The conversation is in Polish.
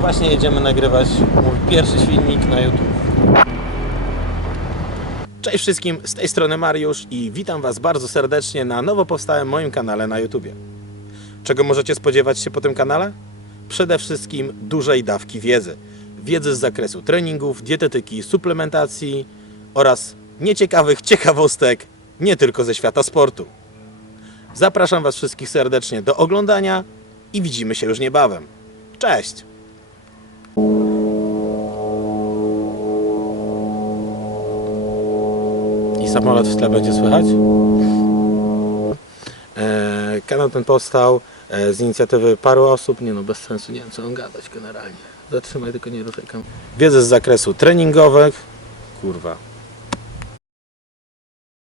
Właśnie jedziemy nagrywać mój pierwszy filmik na YouTube. Cześć wszystkim, z tej strony Mariusz i witam Was bardzo serdecznie na nowo powstałym moim kanale na YouTube. Czego możecie spodziewać się po tym kanale? Przede wszystkim dużej dawki wiedzy. Wiedzy z zakresu treningów, dietetyki, suplementacji oraz nieciekawych ciekawostek nie tylko ze świata sportu. Zapraszam Was wszystkich serdecznie do oglądania i widzimy się już niebawem. Cześć! I samolot w tle będzie słychać? E, kanał ten powstał e, z inicjatywy paru osób. Nie no, bez sensu, nie wiem co on gadać generalnie. Zatrzymaj tylko nie ruszaj Wiedzę z zakresu treningowych. Kurwa.